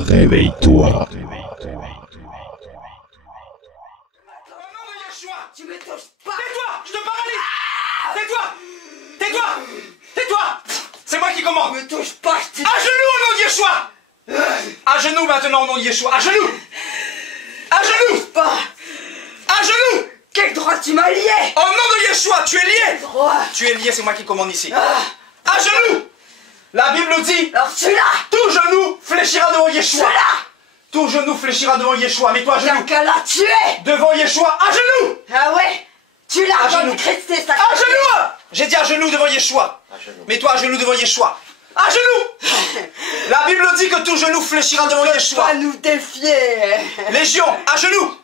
réveille-toi. Tu me touches pas. Tais-toi, je te paralyse. Tais-toi. Tais-toi. Tais-toi. C'est moi qui commande. Tu me touches pas, je te... À genoux au nom de Yeshua. À genoux maintenant au nom de Yeshua. À genoux. À genoux. Pas. À genoux. Quel droit tu m'as lié? Au nom de Yeshua, tu es lié. Droit. Tu es lié, c'est moi qui commande ici. Ah. À genoux. La Bible dit, Alors tu l'as. tout genou fléchira devant Yeshua. Tu l'as. Tout genou fléchira devant Yeshua. Mets-toi à genoux. T'as qu'à la tuer. Devant Yeshua, à genoux. Ah ouais. Tu l'as. À genoux. Christ, c'est ça. À genoux. J'ai dit à genoux devant Yeshua. Mets-toi à genoux devant Yeshua. À genoux. La Bible dit que tout genou fléchira devant Tu peux Yeshua. pas nous défier. Légion, à genoux.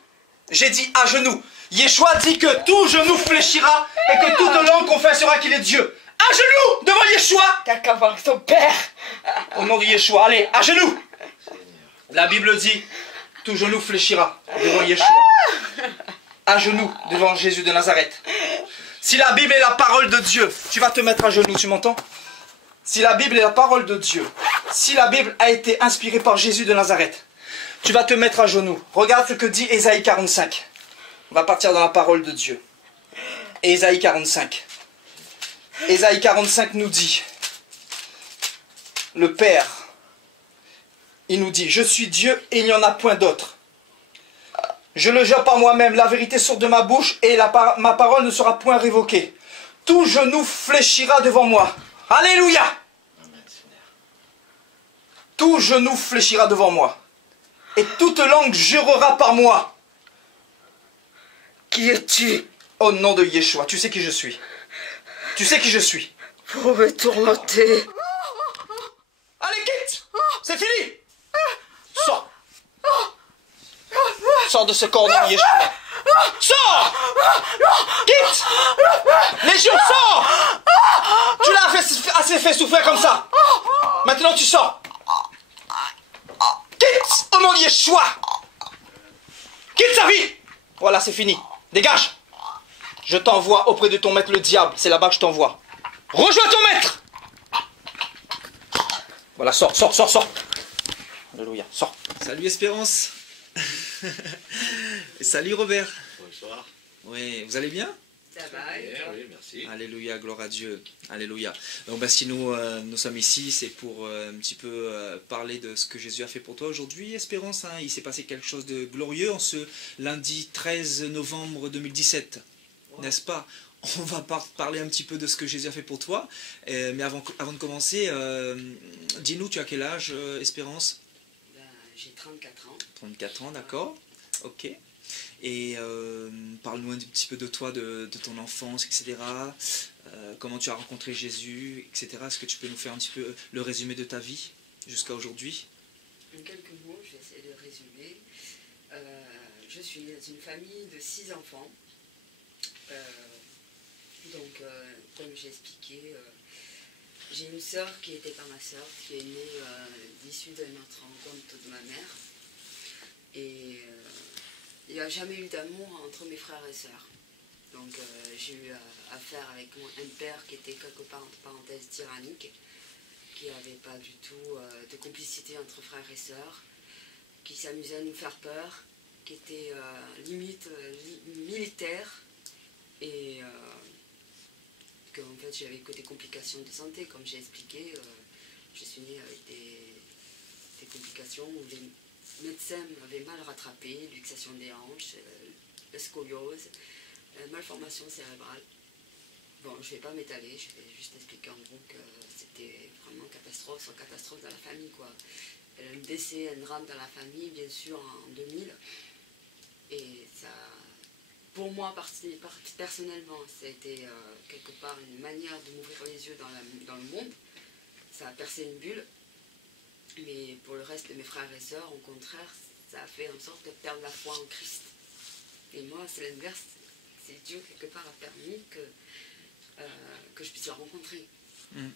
J'ai dit à genoux. Yeshua dit que tout genou fléchira et que toute langue confessera qu'il est Dieu. À genoux devant Yeshua. T'as qu'à voir son père. Au nom de Yeshua, allez, à genoux. La Bible dit, tout genou fléchira devant Yeshua. À genoux devant Jésus de Nazareth. Si la Bible est la parole de Dieu, tu vas te mettre à genoux, tu m'entends? Si la Bible est la parole de Dieu, si la Bible a été inspirée par Jésus de Nazareth, tu vas te mettre à genoux. Regarde ce que dit Ésaïe 45. On va partir dans la parole de Dieu. Ésaïe 45. Ésaïe 45 nous dit, le Père, il nous dit, je suis Dieu et il n'y en a point d'autre. Je le jure par moi-même, la vérité sort de ma bouche et ma parole ne sera point révoquée. Tout genou fléchira devant moi. Alléluia. Tout genou fléchira devant moi. Et toute langue jurera par moi. Qui es-tu? Au nom de Yeshua, tu sais qui je suis. Tu sais qui je suis. Pour me tourmenter. Allez, quitte. C'est fini. Sors. Sors de ce corps de Yeshua. Sors. Quitte. Légion, sors. Tu l'as assez fait souffrir comme ça. Maintenant tu sors. Quitte au nom de Yeshua. Quitte sa vie. Voilà, c'est fini. Dégage. Je t'envoie auprès de ton maître le diable. C'est là-bas que je t'envoie. Rejoins ton maître. Voilà, sors, sors, sors, sors. Alléluia, sors. Salut Espérance. Salut Robert. Bonsoir. Oui, vous allez bien? Ça va. Oui, merci. Alléluia, gloire à Dieu. Alléluia. Donc si nous sommes ici, c'est pour un petit peu parler de ce que Jésus a fait pour toi aujourd'hui. Espérance, hein, il s'est passé quelque chose de glorieux en ce lundi 13 novembre 2017. Wow. N'est-ce pas? On va parler un petit peu de ce que Jésus a fait pour toi. Mais avant de commencer, dis-nous, tu as quel âge, Espérance? J'ai 34 ans. 34 ans, d'accord. Ok. Et parle-nous un petit peu de toi, de ton enfance, etc. Comment tu as rencontré Jésus, etc. Est-ce que tu peux nous faire un petit peu le résumé de ta vie jusqu'à aujourd'hui? En quelques mots, je vais essayer de résumer. Je suis dans une famille de 6 enfants. Comme j'ai expliqué, j'ai une sœur qui n'était pas ma sœur, qui est née d'issue de notre rencontre de ma mère. Et il n'y a jamais eu d'amour entre mes frères et sœurs. Donc j'ai eu affaire avec un père qui était quelque part, entre parenthèses, tyrannique, qui n'avait pas du tout de complicité entre frères et sœurs, qui s'amusait à nous faire peur, qui était limite militaire, et que en fait j'avais que des complications de santé, comme j'ai expliqué. Je suis née avec des complications où les médecins m'avaient mal rattrapé, luxation des hanches, scoliose, malformation cérébrale. Bon, je ne vais pas m'étaler, je vais juste expliquer en gros que c'était vraiment catastrophe sur catastrophe dans la famille, quoi. Un décès, un drame dans la famille, bien sûr, en 2000. Et ça, pour moi, personnellement, ça a été quelque part une manière de m'ouvrir les yeux dans le monde. Ça a percé une bulle. Mais pour le reste de mes frères et sœurs, au contraire, ça a fait en sorte de perdre la foi en Christ. Et moi, c'est l'inverse. C'est Dieu, quelque part, a permis que je puisse le rencontrer. Mm.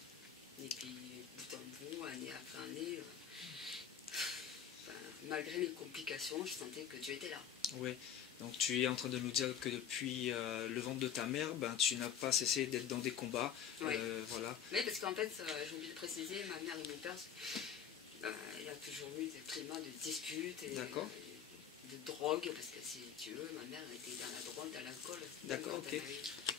Et puis, bout en bout, année après année, malgré mes complications, je sentais que Dieu était là. Oui. Donc tu es en train de nous dire que depuis le ventre de ta mère, tu n'as pas cessé d'être dans des combats. Oui. Voilà. Oui, parce qu'en fait, j'ai oublié de préciser, ma mère et mon père Il y a toujours eu des climats de disputes et D'accord. de drogue, parce que si tu veux, ma mère était dans la drogue, dans l'alcool. D'accord, Quand ok. elle a eu-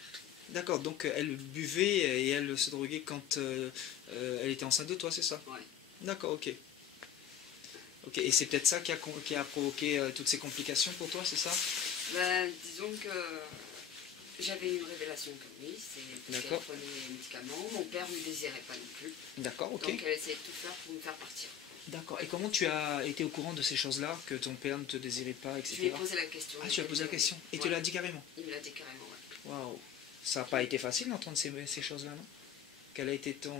D'accord, donc elle buvait et elle se droguait quand elle était enceinte de toi, c'est ça? Ouais. D'accord, ok. Ok, et c'est peut-être ça qui a provoqué toutes ces complications pour toi, c'est ça? Ben, disons que j'avais une révélation comme lui, c'est parce qu'elle D'accord. prenait les médicaments. Mon père ne me désirait pas non plus. D'accord, ok. Donc elle essayait de tout faire pour me faire partir. D'accord, et comment tu as été au courant de ces choses-là, que ton père ne te désirait pas, etc. Je lui ai posé la question. Ah, tu as posé la question, et tu Ouais. l'as dit carrément? Il me l'a dit carrément, ouais. Waouh, ça n'a pas été facile d'entendre ces choses-là, non? Quel a été ton...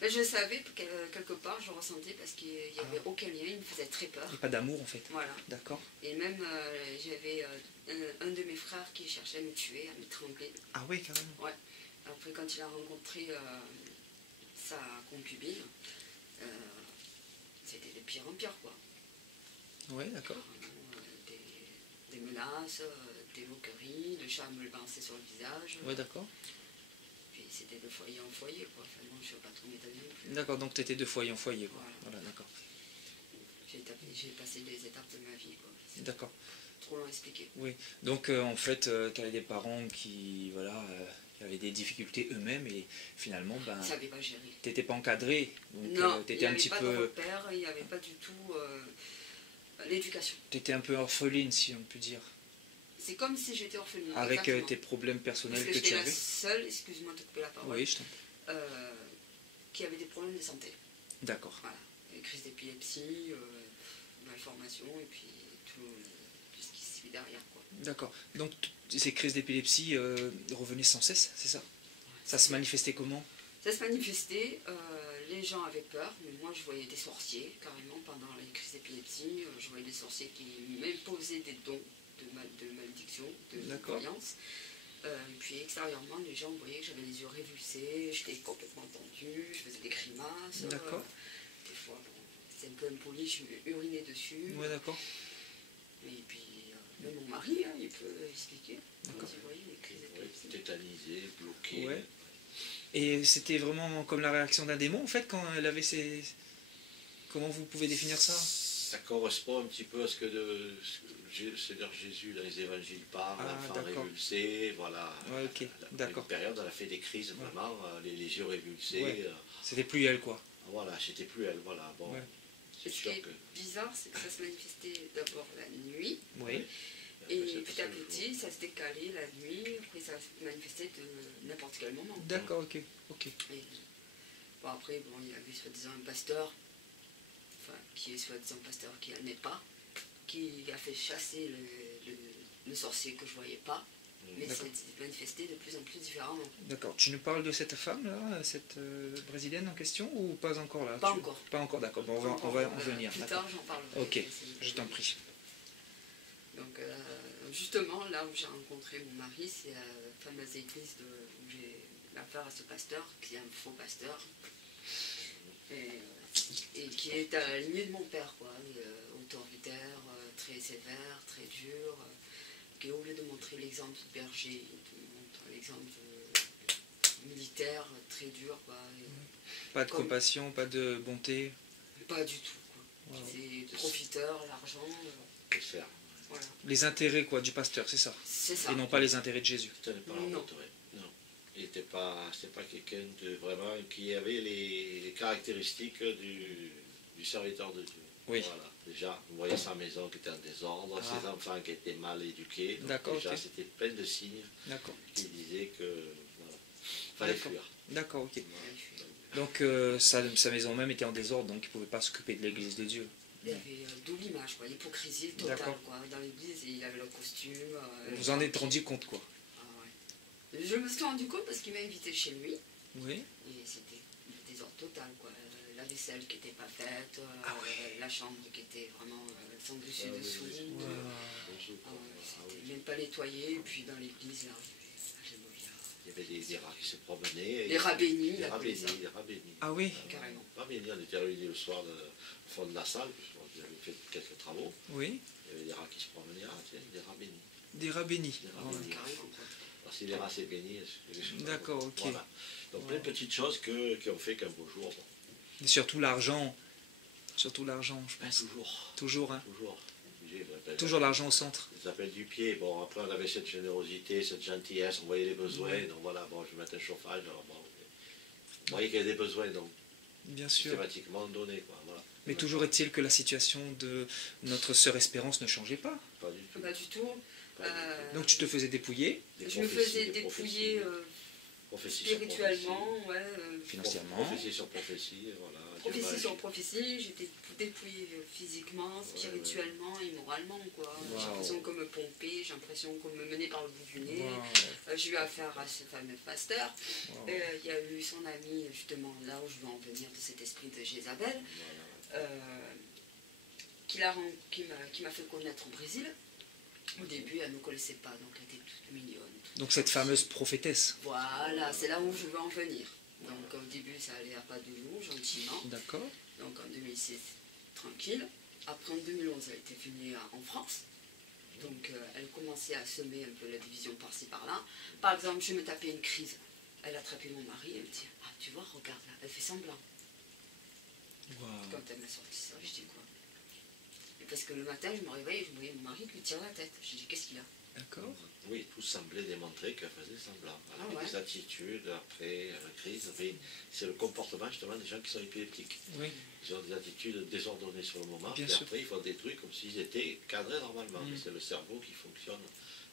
Mais je savais que quelque part, je ressentais parce qu'il n'y avait aucun lien, il me faisait très peur. Et pas d'amour en fait. Voilà. D'accord. Et même, j'avais un de mes frères qui cherchait à me tuer, à m'étrangler. Ah oui, carrément. Ouais. Après, quand il a rencontré sa concubine, c'était de pire en pire, quoi. Ouais, d'accord. Des menaces, des moqueries, le chat me le balançait sur le visage. Ouais, d'accord. Puis c'était de foyer en foyer, quoi. Enfin, non, je ne vais pas trop m'étonner non plus. D'accord, donc tu étais de foyer en foyer, quoi. Voilà. Voilà, d'accord. J'ai passé des étapes de ma vie, quoi. C'est D'accord. trop long à expliquer. Oui, donc en fait, tu avais des parents qui, voilà, qui avaient des difficultés eux-mêmes et finalement, ben, Je ne savais pas gérer. tu n'étais pas encadré. Donc Non, tu il étais n'y un avait petit pas de peu... repère, il n'y avait pas du tout l'éducation. Tu étais un peu orpheline, si on peut dire. C'est comme si j'étais orpheline. Avec exactement. tes problèmes personnels Parce que que tu j'étais la avais. seule, excuse-moi de te couper la parole, Oui, je t'en... qui avait des problèmes de santé. D'accord. Voilà. Des crises d'épilepsie, malformation et puis tout ce qui se suit derrière, quoi. D'accord. Donc ces crises d'épilepsie revenaient sans cesse, c'est ça? Ça se manifestait comment? Ça se manifestait, les gens avaient peur, mais moi je voyais des sorciers carrément pendant les crises d'épilepsie. Je voyais des sorciers qui m'imposaient des dons de malédiction, de D'accord. croyance. Et puis extérieurement, les gens voyaient que j'avais les yeux révulsés, j'étais complètement tendue, je faisais des grimaces. D'accord. Des fois, bon, c'était un peu impoli, je me urinais dessus. Ouais, d'accord. Et puis, même mon mari, hein, il peut expliquer. Quand D'accord. il voyait les crises d'épilepsie. Tétanisé, bloqué. Ouais. Et c'était vraiment comme la réaction d'un démon en fait quand elle avait ces... Comment vous pouvez définir ça? Ça correspond un petit peu à ce que c'est-à-dire Jésus dans les évangiles parle, Ah, l'enfant d'accord. révulsé, voilà. Ouais, ok, d'accord. Une période, elle a fait des crises vraiment, les yeux révulsés. Ouais. C'était plus elle quoi. Voilà, c'était plus elle, voilà. Bon, Ouais. Et c'est ce qui sûr est que. bizarre, c'est que ça se manifestait d'abord la nuit, Oui. et après, ça petit à passait le petit, ça se décalait la nuit, après ça se manifestait de n'importe quel moment. D'accord, ok. Ok. Et, bon, après, bon, il y avait soi-disant un pasteur, enfin, qui est soi-disant pasteur, qui n'en est pas, qui a fait chasser le sorcier que je voyais pas, mais ça D'accord. s'est manifesté de plus en plus différemment. D'accord. Tu nous parles de cette femme là, cette brésilienne en question ou pas encore là? Pas encore. Pas encore, d'accord. Bon, on va en venir. Plus d'accord. tard, j'en parlerai. Ok, C'est- je t'en prie. Donc, justement, là où j'ai rencontré mon mari, c'est la fameuse église où j'ai affaire à ce pasteur, qui est un faux pasteur, et qui est à la lignée de mon père, quoi, autoritaire, très sévère, très dur, qui au lieu de montrer l'exemple du berger, il montre l'exemple militaire, très dur, quoi. Pas de Comme- compassion, pas de bonté. Pas du tout, quoi. Wow. C'est profiteur, l'argent, C'est ça. voilà. Les intérêts quoi du pasteur, c'est ça. C'est ça. Et non pas les intérêts de Jésus. C'était pas Non. rencontré. Non. Il n'était pas, c'était pas quelqu'un de vraiment qui avait les caractéristiques du serviteur de Dieu. Oui. Voilà. Déjà, vous voyez sa maison qui était en désordre, Ah. ses enfants qui étaient mal éduqués. Donc D'accord, déjà, ok. c'était plein de signes D'accord. qui disaient que voilà, fallait D'accord. fuir. D'accord, ok. Voilà. Donc sa maison même était en désordre, donc il ne pouvait pas s'occuper de l'église de Dieu. Il y avait d'où l'image, quoi, l'hypocrisie totale, D'accord. quoi. Dans l'église, il avait le costume. Vous en êtes rendu compte quoi? Ah ouais. Je me suis rendu compte parce qu'il m'a invité chez lui, Oui. et c'était le désordre total, quoi. La vaisselle qui n'était pas faite, Ah la chambre qui était vraiment sans dessus Ah oui, dessous. oui, oui. Ah ouais, c'était même pas nettoyé, et puis dans l'église, là, alléluia. Il y avait des rats qui se promenaient. Les rats bénis, Les il rats appelait ça. bénis, les rats bénis. Ah oui. Carrément. Rats bénis, on était réunis le soir au fond de la salle, parce qu'on avait fait quelques travaux. Oui. Il y avait des rats qui se promenaient, ah tiens, des rats bénis. Des rats bénis. Des rats Ah ouais. bénis. Carrément, quoi. Alors si les rats c'est béni, D'accord, ok. Voilà. Donc plein de petites choses qui ont fait qu'un beau jour, bon, Et surtout l'argent Surtout l'argent, je Ben, pense. toujours. Toujours, hein. Toujours. Toujours l'argent au centre. Les appels du pied. Bon, après, on avait cette générosité, cette gentillesse, on voyait les besoins. Donc voilà, bon, je mettais un chauffage. Alors, bon, on voyait qu'il y avait des besoins, donc Bien sûr. systématiquement donné, quoi. Voilà. Mais toujours est-il que la situation de notre sœur Espérance ne changeait pas. Pas du tout. Pas du tout. Pas du tout. Donc tu te faisais dépouiller Des Je me prophéties, faisais des dépouiller prophéties sur spirituellement, ouais, financièrement. Prophétie sur prophétie, voilà. prophétie Dieu sur magique. prophétie, j'étais dépouillée physiquement, spirituellement et moralement, quoi. Wow. J'ai l'impression qu'on me pompait, j'ai l'impression qu'on me menait par le bout du nez. Wow. J'ai eu affaire à ce fameux pasteur. Wow. Il y a eu son ami, justement, là où je veux en venir, de cet esprit de Jézabel, qui m'a fait connaître au Brésil. Au début, elle ne me connaissait pas, donc elle était toute mignonne. Donc cette fameuse prophétesse. Voilà, c'est là où je veux en venir. Donc au début, ça allait à pas de loup, gentiment. D'accord. Donc en 2006, tranquille. Après en 2011, elle était venue en France. Donc elle commençait à semer un peu la division par-ci par-là. Par exemple, je me tapais une crise. Elle attrapait mon mari, elle me dit « Ah, tu vois, regarde là, elle fait semblant. » Wow. Quand elle m'a sorti ça, je dis quoi? Et parce que le matin, je me réveille et je voyais mon mari qui lui tire la tête. Je dis « Qu'est-ce qu'il a ?» D'accord. Oui, tout semblait démontrer qu'elle faisait semblant. Voilà, Ah ouais. les attitudes après la crise, mais c'est le comportement justement des gens qui sont épileptiques. Oui. Ils ont des attitudes désordonnées sur le moment, Bien puis sûr. après ils font des trucs comme s'ils étaient cadrés normalement. Mm. Mais c'est le cerveau qui fonctionne.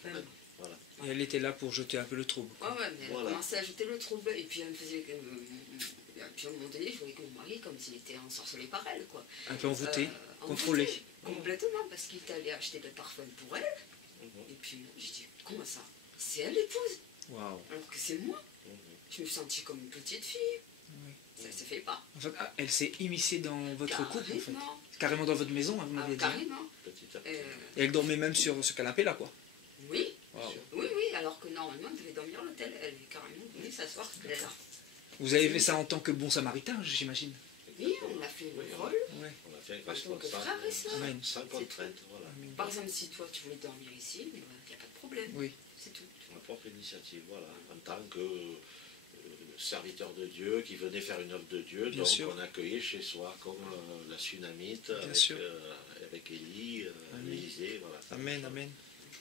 quand même. Voilà. Et elle était là pour jeter un peu le trouble. Ouais, ouais, mais elle Voilà. a commencé à jeter le trouble. Et puis elle me faisait. Et puis à un moment donné, je voyais que mon mari, comme s'il était ensorcelé par elle, quoi. Un peu envoûté, Envoûté, contrôlé. Complètement, parce qu'il est allé acheter des parfums pour elle. Mhm. Et puis je dis, comment ça? C'est elle l'épouse, Waouh. alors que c'est moi. Mhm. Je me sentis comme une petite fille. Oui. Ça se fait pas. En fait, elle s'est immiscée dans votre couple, en fait. Carrément. Carrément dans votre maison, hein, vous Ah, m'avez dit. carrément. Petit à petit. Et elle dormait même sur ce canapé-là, quoi. Oui, Waouh. oui, oui, alors que normalement, elle devait dormir à l'hôtel. Elle est carrément venue s'asseoir. Elle est là. Vous avez fait ça en tant que bon samaritain, j'imagine. Oui, on a fait Oui, le on- vol. Ouais. On a fait un En tant restaurant que frère et sœur. Amen. sans contrainte, voilà. Par exemple, si toi tu voulais dormir ici, il n'y a pas de problème. Oui. C'est tout. Ma propre initiative, voilà. En tant que serviteur de Dieu qui venait faire une œuvre de Dieu, Bien donc sûr. on accueillait chez soi comme la Sunamite avec, sûr. avec Élie, Amen. Élisée, voilà. Amen, amen.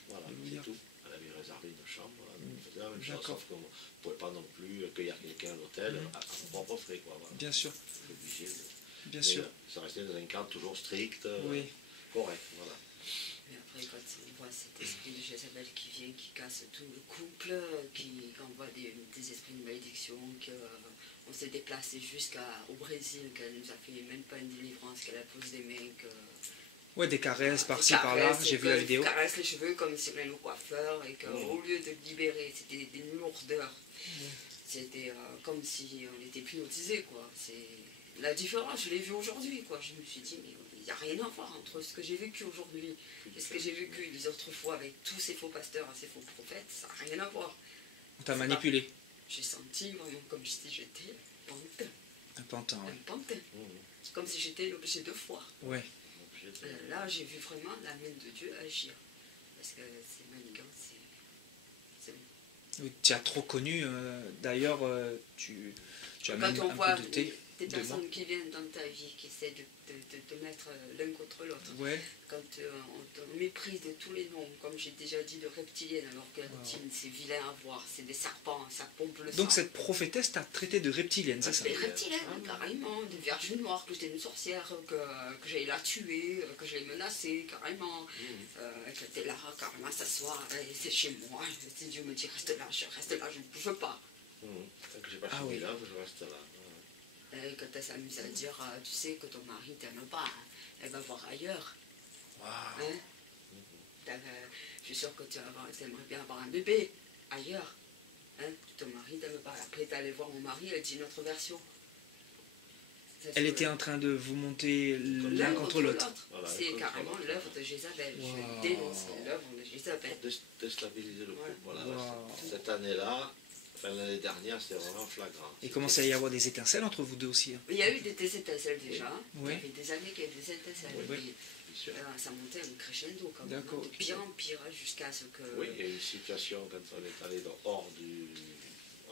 Voilà, Alléluia. c'est tout. Elle avait réservé une chambre, on faisait la même chose, D'accord. sauf qu'on ne pouvait pas non plus accueillir quelqu'un à l'hôtel à son propre frais, quoi. Voilà. Bien sûr, On est obligé de- bien mais, sûr. ça restait dans un cadre toujours strict, Oui. correct, voilà. Mais après, quand on voit cet esprit de Jézabel qui vient, qui casse tout le couple, qui envoie des esprits de malédiction, qu'on s'est déplacé jusqu'au Brésil, qu'elle nous a fait même pas une délivrance, qu'elle a posé des mains, que... Ouais, des caresses par-ci, Des par-là, caresses, j'ai vu la qu'elle vidéo. caresse les cheveux comme si on allait au coiffeur, et qu'au lieu de le libérer, c'était des lourdeurs. C'était comme si on était hypnotisé, quoi. C'est la différence, je l'ai vu aujourd'hui, quoi. Je me suis dit, mais il n'y a rien à voir entre ce que j'ai vécu aujourd'hui et ce que j'ai vécu les autres fois avec tous ces faux pasteurs et ces faux prophètes. Ça n'a rien à voir. On t'a manipulé. J'ai senti vraiment comme si j'étais un pantin. Un pantin, Un ouais. pantin. Mhm. C'est comme si j'étais l'objet de foi. Ouais. Obligé de- Là, j'ai vu vraiment la main de Dieu agir. Parce que c'est manigant, c'est bon. Oui, tu as trop connu, d'ailleurs, tu as Quand même on un voit peu douté des de moi. personnes qui viennent dans ta vie, qui essaient de mettre l'un contre l'autre, Ouais, quand on te méprise de tous les noms, comme j'ai déjà dit, de reptilienne, alors que la reptilienne, c'est vilain à voir, c'est des serpents, ça pompe le sang. donc cette prophétesse t'a traité de reptilienne, c'est ça? Des reptiliennes, carrément, des vierges noires, que j'étais une sorcière, que j'allais la tuer, que j'allais menacer, carrément, qu'elle était là, carrément, s'asseoir, c'est chez moi, si Dieu me dit reste là, je reste là, je ne bouge pas. Mhm. Tant que j'ai pas Ah fini oui. là, je reste là. Quand elle s'amuse à dire, tu sais que ton mari t'aime pas, hein, elle va voir ailleurs. Waouh. Hein? Je suis sûre que tu aimerais bien avoir un bébé ailleurs. Hein? Ton mari t'aime pas. Après, t'es allé voir mon mari, elle dit une autre version. Ça, Elle c'est était en train de vous monter l'un contre l'autre. Voilà, C'est contre carrément l'autre. l'œuvre de Jézabel. Wow. Je dénonce l'œuvre de Jézabel. Déstabiliser le couple. Voilà. Voilà. Wow. Cette année-là, enfin l'année dernière, c'était vraiment flagrant. Il commençait à y avoir des étincelles entre vous deux aussi. Hein. Il y a eu des étincelles déjà. Oui. Il y avait des années qu'il y avait des étincelles. Oui. Et, Bien sûr. ça montait un crescendo quand même. D'accord, De ok. pire en pire jusqu'à ce que... Oui, il y a eu une situation quand on est allé hors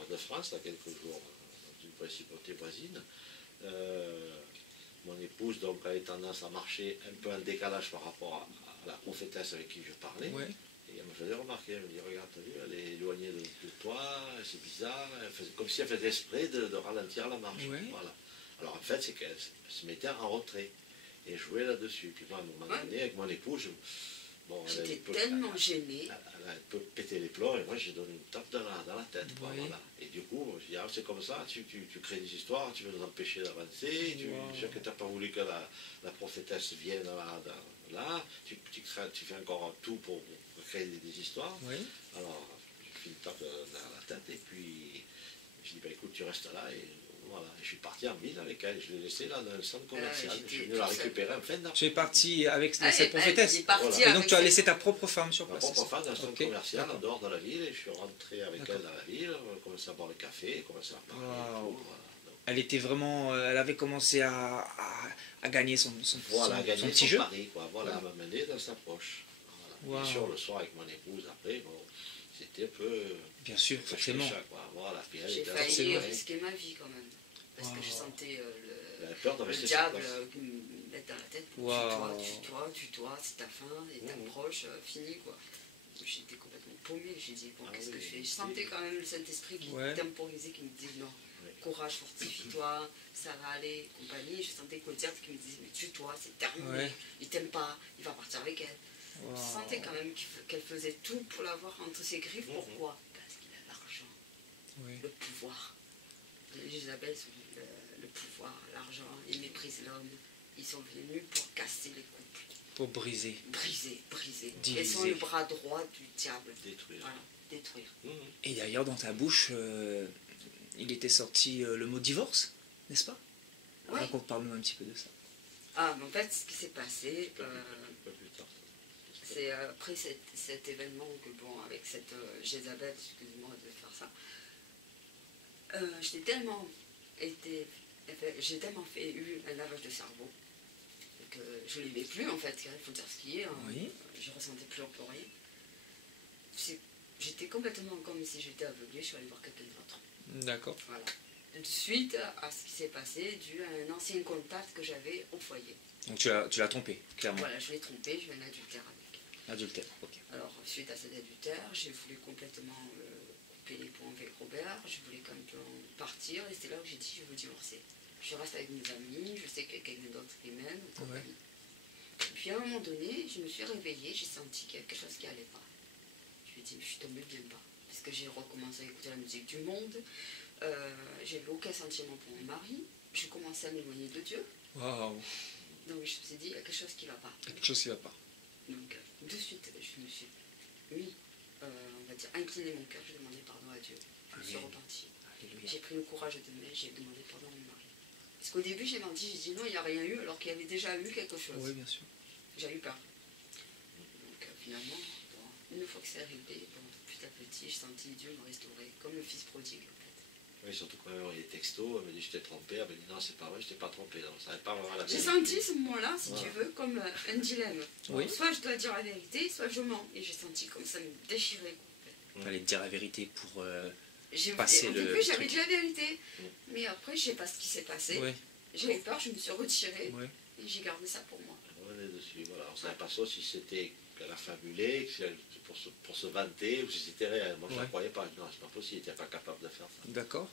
de France, là, quelques jours, dans une principauté voisine. mon épouse, donc, avait tendance à marcher un peu en décalage par rapport à la prophétesse avec qui je parlais. Ouais. Et elle me faisait remarquer, elle me dit, regarde, t'as vu, elle est éloignée de toi, c'est bizarre, comme si elle faisait exprès de ralentir la marche. Ouais. Voilà. Alors en fait, c'est qu'elle se mettait en retrait et jouait là-dessus. Puis moi, à un moment donné, avec mon épouse, bon, J'étais tellement gênée. Elle a un peu pété les plombs et moi, j'ai donné une tape dans la tête. Quoi, Oui. voilà. Et du coup, je dis, ah, c'est comme ça, tu crées des histoires, tu veux nous empêcher d'avancer, je sais que tu n'as pas voulu que la prophétesse vienne là, tu fais encore tout pour créer des histoires. Oui. Alors, je fais une tape dans la tête et puis je dis, bah, écoute, tu restes là et voilà. Et je suis parti en ville avec elle, je l'ai laissée là dans un centre commercial, je suis venu la récupérer en fin d'après. Tu es parti avec cette Elle prophétesse. est partie Voilà. Et donc avec tu as cette- laissé ta propre femme sur Ma place. propre femme dans un centre Ok, commercial en d'accord. dehors de la ville et je suis rentré avec D'accord. elle dans la ville, on a commencé à boire le café, on a commencé à parler. Waouh. Tout, voilà. Donc, Elle était vraiment, elle avait commencé à gagner son voilà, gagner petit son jeu. pari, quoi. Voilà, elle m'a mené dans sa poche. Voilà. Waouh. Bien sûr, le soir avec mon épouse, après, bon, c'était un peu... Bien sûr, forcément. Chat, quoi. Voilà. Puis elle J'ai était failli forcément. risquer ma vie quand même. Parce que je sentais Elle avait peur de le rester sur diable place. me mettre dans la tête. Waouh. Tue-toi, c'est ta fin, et t'approches, fini quoi. J'étais complètement paumée, j'ai dit, bon, Ah qu'est-ce que oui, je fais? Je c'est- sentais quand même le Saint-Esprit qui Ouais. temporisait, qui me disait non, Ouais. courage, fortifie-toi, ça va aller, compagnie. Je sentais que le diable qui me disait, mais tue-toi, c'est terminé, Ouais. il t'aime pas, il va partir avec elle. Waouh. Je sentais quand même qu'elle faisait tout pour l'avoir entre ses griffes. Mhm. Pourquoi? Parce qu'il a l'argent, Oui. le pouvoir. Les Isabelle sont le pouvoir, l'argent, ils méprisent l'homme. Ils sont venus pour casser les couples, Pour briser. briser. Diviser. Ils sont le bras droit du diable. Détruire. Voilà, détruire. Mhm. Et d'ailleurs, dans ta bouche, il était sorti le mot divorce, n'est-ce pas? Ouais. Raconte-nous un petit peu de ça. Ah, mais en fait, ce qui s'est passé, Un peu plus tard. c'est après cet événement que, bon, avec cette Jézabel, excuse-moi de faire ça, j'ai tellement eu un lavage de cerveau que je ne l'aimais plus en fait, il faut dire ce qui est, hein. Oui. Je ressentais plus un peu rien. J'étais complètement comme si j'étais aveuglée, je suis allée voir quelqu'un d'autre. D'accord. Voilà. Suite à ce qui s'est passé, dû à un ancien contact que j'avais au foyer. Donc tu l'as trompé, clairement. Voilà, je l'ai trompé, je eu un adultère avec. Adultère, ok. Alors, suite à cet adultère, j'ai voulu complètement couper les ponts avec Robert, je voulais quand même partir, et c'est là où j'ai dit je veux divorcer. Je reste avec mes amis, je sais qu'il y a quelqu'un d'autre qui m'aime. Ouais. Puis à un moment donné, je me suis réveillée, j'ai senti qu'il y avait quelque chose qui n'allait pas. Je lui ai dit, je suis tombée bien bas, parce que j'ai recommencé à écouter la musique du monde, j'avais aucun sentiment pour mon mari, je commençais à m'éloigner de Dieu, Waouh. donc je me suis dit, il y a quelque chose qui ne va pas. Quelque chose qui va pas. Donc, de suite, je me suis mis, on va dire, incliné mon cœur, j'ai demandé pardon à Dieu. Je me suis Amen. repentie. Alléluia. J'ai pris le courage de me j'ai demandé pardon à mon mari. Parce qu'au début, j'ai menti, j'ai dit non, il n'y a rien eu, alors qu'il y avait déjà eu quelque chose. Oui, bien sûr. J'ai eu peur. Donc, finalement, bon, une fois que c'est arrivé, bon, petit à petit, j'ai senti Dieu me restaurer, comme le fils prodigue, en fait. Oui, surtout quand même, il y a des textos, elle me dit je t'ai trompé, elle me dit non, c'est pas vrai, je t'ai pas trompé, non, ça n'avait pas vraiment la J'ai vérité. senti ce moment-là, si Voilà. tu veux, comme un dilemme. Oui. Soit je dois dire la vérité, soit je mens. Et j'ai senti comme ça me déchirer. Il fallait te dire la vérité pour... Au Passer le début, j'avais truc. dit la vérité. Mais après, je sais pas ce qui s'est passé. Oui, J'ai eu peur, je me suis retirée. oui. Et j'ai gardé ça pour moi. On est dessus, voilà. On ne savait pas ça si c'était qu'elle a fabulé, que c'est pour se vanter, ou si c'était réel. Moi, je ne la Ouais. croyais pas. Non, c'est pas possible, il n'était pas capable de faire ça. D'accord.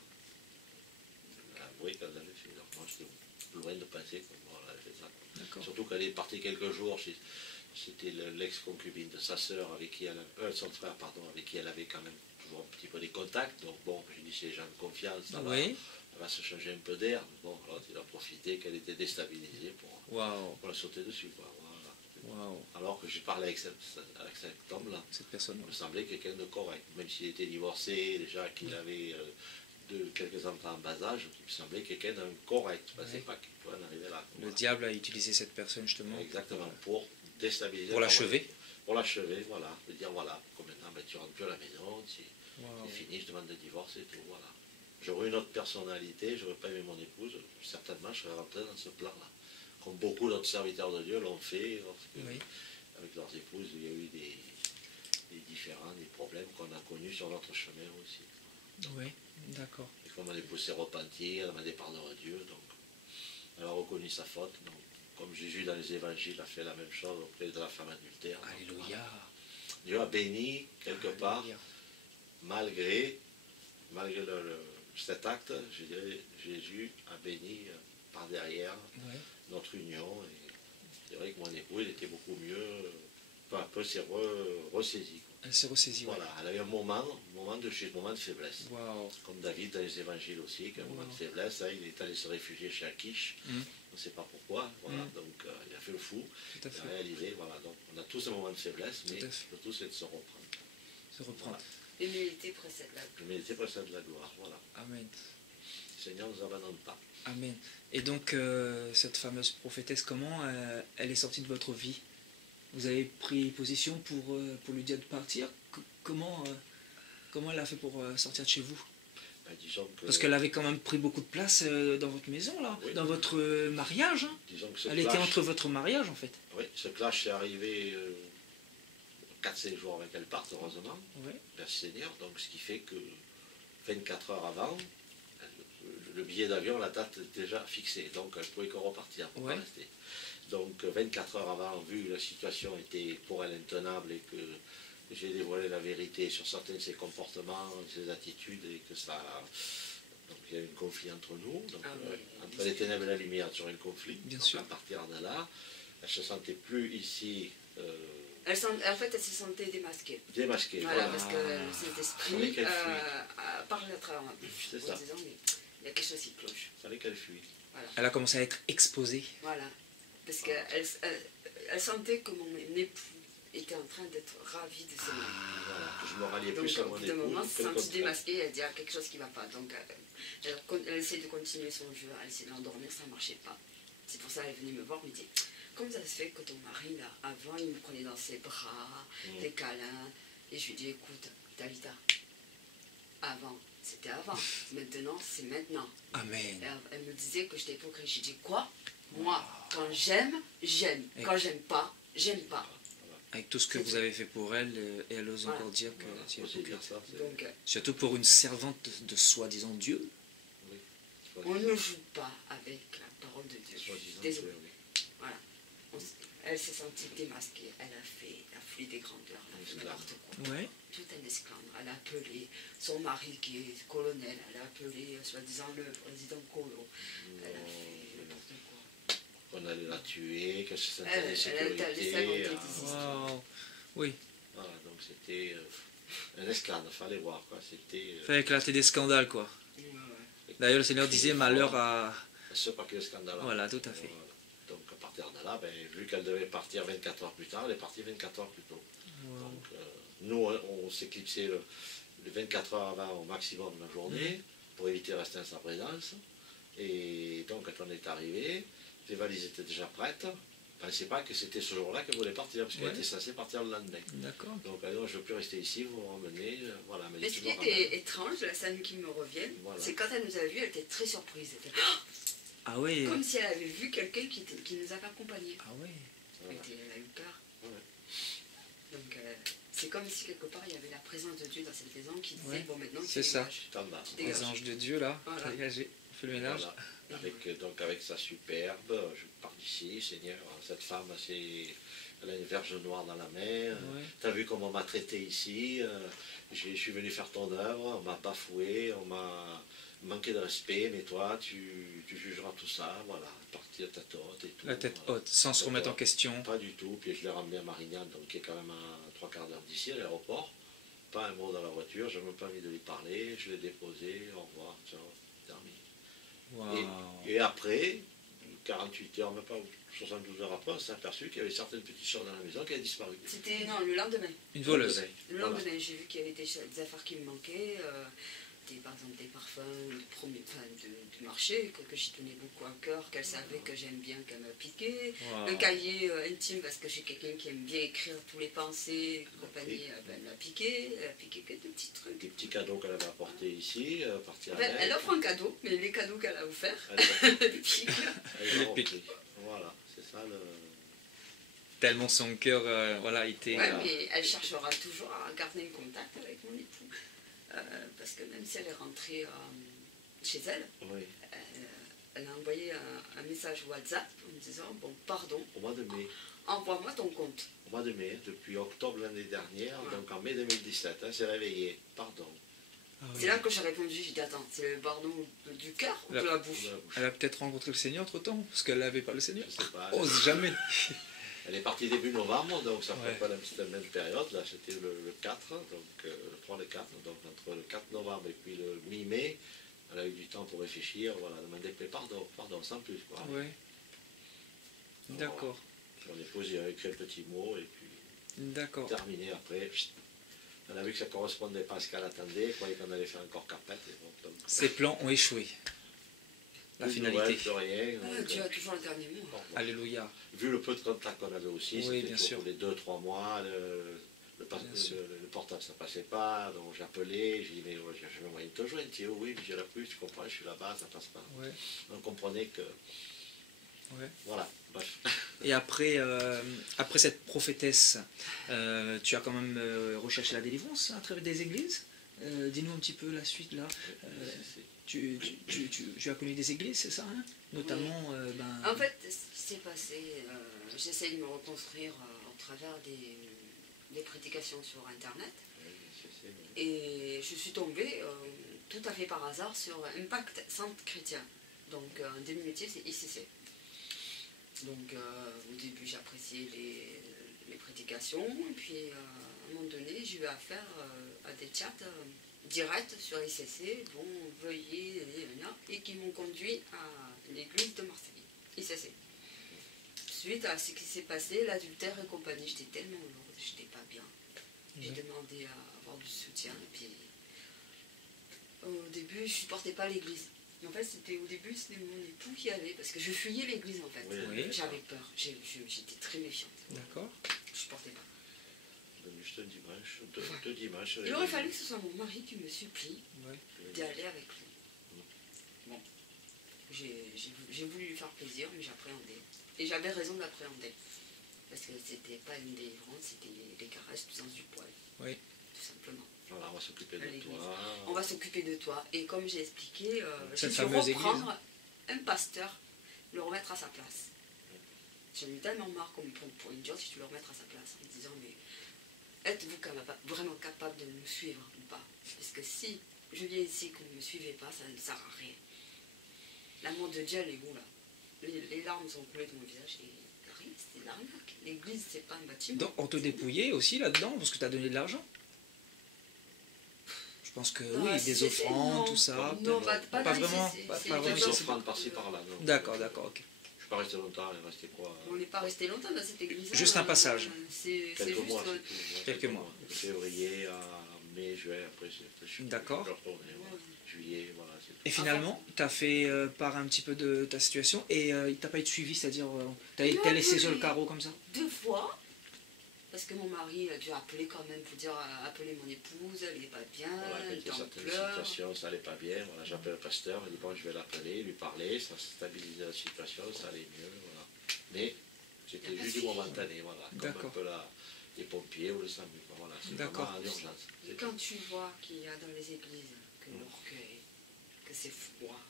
Elle a avoué qu'elle l'avait fait. Donc, moi, j'étais loin de penser que moi, elle avait fait ça. D'accord. Surtout qu'elle est partie quelques jours. C'était l'ex-concubine de sa sœur, avec qui elle son frère, pardon, avec qui elle avait quand même toujours un petit peu des contacts. Donc, bon, je dis, c'est les gens de confiance, ça va. Oui. Elle va se changer un peu d'air. Bon, alors il a profité qu'elle était déstabilisée Waouh. pour la sauter dessus, quoi. Voilà. Waouh. Alors que j'ai parlé avec cet homme-là. Cette personne. Il me semblait quelqu'un de correct. Même s'il était divorcé, déjà qu'il avait quelques enfants en bas âge, il me semblait quelqu'un d'un correct. Je ne pensais Ouais. pas qu'il pouvait en arriver là. Le Voilà. diable a utilisé cette personne justement. Exactement, pour déstabiliser. Pour l'achever. Pour l'achever, voilà. De dire, voilà, comme maintenant, ben, tu rentres plus à la maison, Waouh. c'est fini, je demande le divorce et tout, voilà. J'aurais une autre personnalité, j'aurais pas aimé mon épouse, certainement je serais rentré dans ce plan-là. Comme beaucoup d'autres serviteurs de Dieu l'ont fait, lorsque, Oui. avec leurs épouses, il y a eu des différends, des problèmes qu'on a connus sur notre chemin aussi. Oui. D'accord. Et comme mon épouse s'est repentie, elle m'a demandé pardon à Dieu, donc elle a reconnu reconnu sa faute. Donc, comme Jésus dans les évangiles a fait la même chose auprès de la femme adultère. Alléluia. Dieu a béni quelque part, Alléluia. malgré cet acte, je dirais, Jésus a béni par derrière Ouais. notre union. Et c'est vrai que mon époux, il était beaucoup mieux, peu à peu, s'est ressaisi. Elle s'est ressaisie. Ouais. Voilà, elle a eu un moment de chute, un moment de faiblesse. Waouh. Comme David dans les évangiles aussi, qu'un moment de faiblesse, hein, il est allé se réfugier chez Akish, Mm. on ne sait pas pourquoi, voilà, donc il a fait le fou, Tout à il fait. a réalisé, voilà, donc on a tous un moment de faiblesse, mais Tout à fait. surtout c'est de se reprendre. Se reprendre. L'humilité précède la gloire. L'humilité précède la gloire, voilà. Amen. Le Seigneur ne nous abandonne pas. Amen. Et donc, cette fameuse prophétesse, comment elle est sortie de votre vie? Vous avez pris position pour lui dire de partir? Comment elle a fait pour sortir de chez vous? Ben, disons que, Parce qu'elle avait quand même pris beaucoup de place dans votre maison, là, Oui. dans votre mariage. Hein. disons que ce Elle était clash, entre votre mariage, en fait. oui, ce clash est arrivé 4-5 jours avant qu'elle parte, heureusement, Ouais. merci Seigneur, donc ce qui fait que 24 heures avant, le billet d'avion, la date est déjà fixée, donc elle pouvait que repartir, pour Ouais. pas rester. Donc 24 heures avant, vu que la situation était pour elle intenable et que j'ai dévoilé la vérité sur certains de ses comportements, ses attitudes, et que ça... Donc il y a eu un conflit entre nous, donc, Ah oui. entre les ténèbres et la lumière, sur un conflit. Bien Donc, sûr. à partir de là, elle ne se sentait plus ici En fait, elle se sentait démasquée. démasquée. Voilà, Voilà. parce que le Saint-Esprit Fallait qu'elle parle à travers ma bouche C'est en ça. disant, mais il y a quelque chose qui cloche. Il fallait qu'elle fuit. Elle a commencé à être exposée. Voilà. Parce qu'elle elle sentait que mon époux était en train d'être ravi de se marier. Voilà, que je me ralliais Donc, plus à au mon bout d'un époux moment, que se le sentit contraire. démasquée, elle dit, ah, quelque chose qui ne va pas. Donc, elle essaie de continuer son jeu, elle essaie de l'endormir, ça ne marchait pas. C'est pour ça qu'elle est venue me voir, me dit, comment ça se fait que ton mari, là, avant, il me prenait dans ses bras, des câlins, et je lui dis, écoute, Talita, avant, c'était avant, maintenant, c'est maintenant. Amen. Elle me disait que j'étais hypocrite. J'ai dit, quoi? Moi, quand j'aime, j'aime. Quand j'aime pas, j'aime pas. Avec tout ce que vous avez fait pour elle, et elle ose Voilà. encore dire que Voilà, c'est faut se dire hypocrite. ça, c'est- Donc, Surtout pour une servante de soi-disant Dieu. oui. on ne joue pas avec la parole de Dieu. Soi-disant, Désolée. oui. Voilà. Elle s'est sentie démasquée. Elle a fui des grandeurs. Elle a fait n'importe quoi. Ouais. Tout un esclandre. Elle a appelé son mari qui est colonel. Elle a appelé, soi-disant, le président Colo. Elle a fait n'importe quoi. Qu'on allait la tuer, qu'elle se sentait Elle en a laissé inventer insécurité. des histoires. Wow. Oui. Voilà, donc c'était un esclandre, fallait voir quoi. C'était Fait éclater des scandales, quoi. Ouais, ouais. D'ailleurs, le Seigneur disait malheur à. ce paquet de scandales. Voilà, tout à fait. Voilà. Donc à partir de là, ben, vu qu'elle devait partir 24 heures plus tard, elle est partie 24 heures plus tôt. Wow. Donc nous, on s'éclipsait le 24 heures avant au maximum de la journée pour éviter de rester en sa présence. Et donc quand on est arrivé, les valises étaient déjà prêtes. Je ne pensais pas que c'était ce jour-là qu'elle voulait partir, parce qu'elle Ouais. était censée partir le lendemain. D'accord. Donc elle dit, non, je ne veux plus rester ici, vous me ramenez. Voilà, Mais ce tu qui me était ramènes. étrange, la scène qui me revient, Voilà. c'est quand elle nous a vus, elle était très surprise. Elle était Ah ouais. comme si elle avait vu quelqu'un qui nous avait accompagnés. Ah ouais. Voilà. Elle a eu peur. Ouais. Donc c'est comme si quelque part il y avait la présence de Dieu dans cette maison qui disait, Ouais. bon maintenant tu C'est ça. dégages. T'en vas. Dégage. Les anges de Dieu, là. Voilà. Dégagez. On fait le ménage. Voilà. Donc avec sa superbe, je pars d'ici, Seigneur, cette femme, elle a une verge noire dans la main. Ouais. Tu as vu comment on m'a traité ici, je suis venu faire ton œuvre, on m'a bafoué, on m'a manqué de respect, mais toi, tu jugeras tout ça, voilà, partir tête haute et tout. La tête voilà. haute, sans se remettre en question. Pas du tout, puis je l'ai ramené à Marignane, donc qui est quand même à 3/4 d'heure d'ici, à l'aéroport. Pas un mot dans la voiture, je n'ai même pas envie de lui parler, je l'ai déposé, au revoir, ciao, terminé. Waouh. Et après, 48 heures, même pas 72 heures après, on s'est aperçu qu'il y avait certaines petites choses dans la maison qui avaient disparu. C'était non, le lendemain. Une voleuse. Le Voilà. lendemain, j'ai vu qu'il y avait des affaires qui me manquaient, par exemple des parfums du marché, que j'y tenais beaucoup à cœur, qu'elle savait que j'aime bien qu'elle me piquait. Waouh. Le cahier intime, parce que j'ai quelqu'un qui aime bien écrire tous les pensées, compagnie, ben, elle m'a piqué que des petits trucs. Des petits cadeaux qu'elle avait apportés ici, partir Enfin, elle offre un cadeau, mais les cadeaux qu'elle a offerts, les piques. Les piques. Voilà, c'est ça le... Tellement son cœur voilà, était. Ouais, mais elle cherchera toujours à garder un contact avec mon époux. Parce que même si elle est rentrée chez elle, Oui, elle a envoyé un message WhatsApp en me disant, bon, pardon, Au mois de mai. envoie-moi ton compte. Au mois de mai, depuis octobre l'année dernière, Ouais. donc en mai 2017, elle s'est réveillée. Pardon. Ah oui. C'est là que j'ai répondu, j'ai dit, attends, c'est le pardon du cœur ou La- de la bouche? Dans la bouche. Elle a peut-être rencontré le Seigneur entre-temps, parce qu'elle n'avait pas le Seigneur. Je sais pas. Ose jamais. Elle est partie début novembre, donc ça Ouais. fait pas la même période. Là, c'était le 4, donc le 3, le 4. Donc entre le 4 novembre et puis le mi-mai, elle a eu du temps pour réfléchir, voilà, demander pardon, sans plus. Quoi. Ouais. D'accord. Son épouse il a écrit un petit mot et puis D'accord. terminé après. Elle a vu que ça ne correspondait pas à ce qu'elle attendait, elle croyait qu'on allait faire encore carpette. Et bon, donc, Ses plans ont échoué. La plus de finalité. nouvelles, plus rien. Ah, donc, Dieu a toujours le dernier mot. bon, Alléluia. vu le peu de contact qu'on avait aussi, Oui, c'était bien toujours sûr. pour les 2-3 mois, Bien sûr. le portable ça passait pas, donc j'appelais, j'ai dit mais ouais, j'ai moyen de te joindre, tu dis oh, oui, mais j'ai la plus, tu comprends, je suis là-bas, ça passe pas. Ouais. On comprenait que, Ouais. voilà, bref. Et après, après cette prophétesse, tu as quand même recherché la délivrance à travers des églises. Dis-nous un petit peu la suite là. Tu as connu des églises, c'est ça hein notamment, En fait, ce qui s'est passé, j'essaie de me reconstruire au travers des prédications sur Internet. Et je suis tombée tout à fait par hasard sur Impact Centre Chrétien. Donc, un diminutif, c'est ICC. Donc, au début, j'appréciais les prédications. Et puis, à un moment donné, j'ai eu affaire à des chats directs sur ICC. Bon, veuillez, et qui m'ont conduit à l'église de Marseille, ICC. Suite à ce qui s'est passé, l'adultère et compagnie, j'étais tellement lourde, j'étais pas bien. J'ai demandé à avoir du soutien. Et puis, au début, je supportais pas l'église. En fait, au début, c'était mon époux qui allait, parce que je fuyais l'église en fait. Oui. J'avais peur, j'étais très méfiante. D'accord. Je supportais pas. Juste un dimanche, deux dimanches. Il aurait fallu que ce soit mon mari qui me supplie Ouais. d'aller avec lui. Bon, j'ai voulu lui faire plaisir, mais j'appréhendais. Et j'avais raison d'appréhender. Parce que c'était pas une délivrance, c'était des caresses du sens du poil. Oui. Tout simplement. Voilà, on va s'occuper À de l'église. toi. On va s'occuper de toi. Et comme j'ai expliqué, j'ai Cette dû fameuse reprendre un pasteur, le remettre à sa place. J'en ai eu tellement marre qu'on me prenne pour une idiote si tu le remettre à sa place en me disant mais êtes-vous vraiment capable de me suivre ou pas? Parce que si je viens ici et que vous ne me suivez pas, ça ne sert à rien. L'amour de Dieu, elle est où là? Les larmes sont coulées de mon visage et rien, c'est l'arnaque. L'église, c'est pas un bâtiment. Donc on te dépouillait aussi là-dedans parce que tu as donné de l'argent. Je pense que Dans oui, la des CCC, offrandes, non. tout ça. Non, pas pas dans les vraiment, CCC, pas c'est vraiment. des Des gens- offrandes par-ci par-là. non. D'accord, d'accord, ok. Je suis pas resté longtemps, elle est restée quoi On n'est pas resté longtemps dans cette église. Juste un passage. C'est quelques juste. mois. c'est tout, Quelques mois. De février à mai, juin, après je suis D'accord. retourné. Voilà. Juillet, voilà, c'est tout. Et finalement, tu as fait part un petit peu de ta situation et il t'a pas été suivi, c'est-à-dire t'as laissé sur le carreau comme ça. 2 fois. Parce que mon mari a dû appeler quand même pour dire appeler mon épouse, elle n'est pas bien, Voilà, elle est quelques en certaines pleurs. situations, ça allait pas bien. Voilà, j'appelle le pasteur, il dit bon, je vais l'appeler, lui parler, ça stabilisait la situation, ça allait mieux. Voilà. Mais c'était Il y a pas juste de du suivi. momentané, voilà, comme D'accord. un peu les pompiers ou le SAMU. Voilà, c'est D'accord. vraiment en urgence. Et C'est quand tu vois qu'il y a dans les églises que l'orgueil, que c'est froid,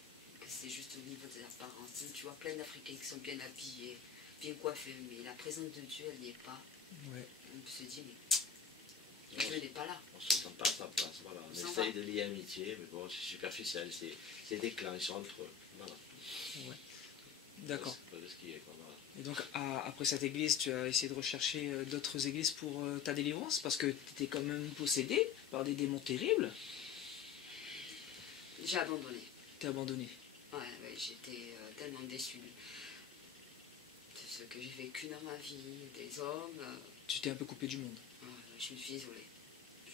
que c'est juste au niveau des apparences, tu vois plein d'Africains qui sont bien habillés, bien coiffés, mais la présence de Dieu, elle n'y est pas. Ouais. On se dit, mais Dieu n'est pas là. On ne se sent pas à sa place. Voilà. On On s'en essaye va. de lier amitié, mais bon, c'est superficiel. C'est des clans, ils sont entre eux. Voilà. D'accord. C'est pas de ce qui est, quoi, voilà. Et donc après cette église, tu as essayé de rechercher d'autres églises pour ta délivrance parce que tu étais quand même possédé par des démons terribles. J'ai abandonné. T'es abandonné. Ouais, j'étais tellement déçue de ce que j'ai vécu dans ma vie, des hommes. Tu t'es un peu coupé du monde. Je me suis isolée.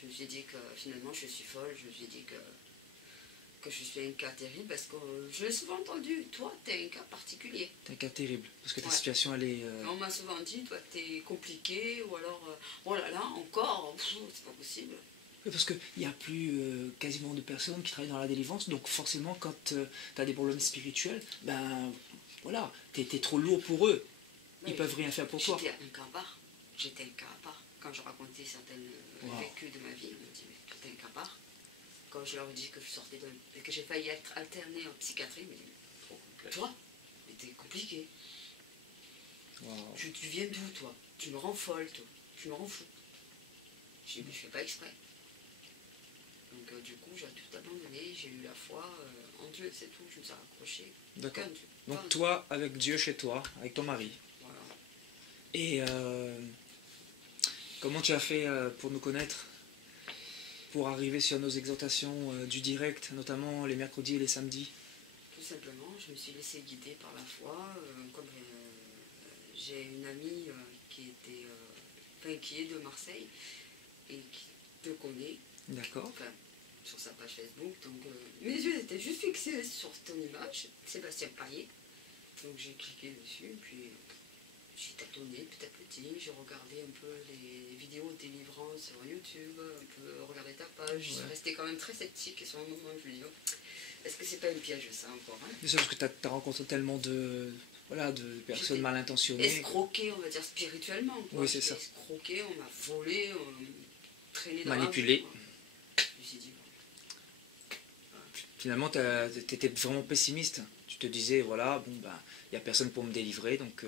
Je me suis dit que finalement je suis folle, je me suis dit que je suis un cas terrible parce que je l'ai souvent entendu, toi t'es un cas particulier. T'es un cas terrible parce que ta Ouais. situation elle est. On m'a souvent dit, toi t'es compliqué ou alors, oh là là, encore, c'est pas possible. Oui, parce qu'il n'y a plus quasiment de personnes qui travaillent dans la délivrance, donc forcément quand tu as des problèmes spirituels, ben voilà, t'es trop lourd pour eux. Ils Oui, peuvent rien faire pour toi. J'étais un cas à part. J'étais un cas à part. Quand je racontais certains Wow. vécus de ma vie, on me dit, mais j'étais un cas à part. Quand je leur ai dit que je sortais que j'ai failli être alternée en psychiatrie, ils me disent, complexe. Toi, t'es compliqué. Wow. Tu viens d'où, toi? Tu me rends folle, toi. Tu me rends fou. J'ai dit, mais je fais pas exprès. Donc du coup, j'ai tout abandonné. J'ai eu la foi en Dieu, c'est tout. Je me suis accrochée. D'accord. Aucun Dieu. Donc Pas un toi, avec Dieu chez toi, avec ton mari. Dieu. Voilà. Et comment tu as fait pour nous connaître? Pour arriver sur nos exhortations du direct, notamment les mercredis et les samedis? Tout simplement, je me suis laissée guider par la foi. Comme j'ai une amie qui est de Marseille et qui te connaît. D'accord. Enfin, sur sa page Facebook. Donc mes yeux étaient juste fixés sur ton image, Sébastien Paillet. Donc j'ai cliqué dessus, puis j'ai tâtonné petit à petit. J'ai regardé un peu les vidéos de délivrance sur YouTube, un peu regardé ta page. Je suis restée quand même très sceptique et sur un moment je me dis, oh, est-ce que c'est pas une piège ça encore, hein? C'est parce que tu as rencontré tellement de personnes J'étais mal intentionnées. Escroquée, on va dire spirituellement. Quoi. Oui, c'est ça. Escroquée, on m'a volé, on m'a traîné dans Manipulé. la rue, je me suis dit, Finalement, tu étais vraiment pessimiste. Tu te disais, voilà, bon, ben, il n'y a personne pour me délivrer, donc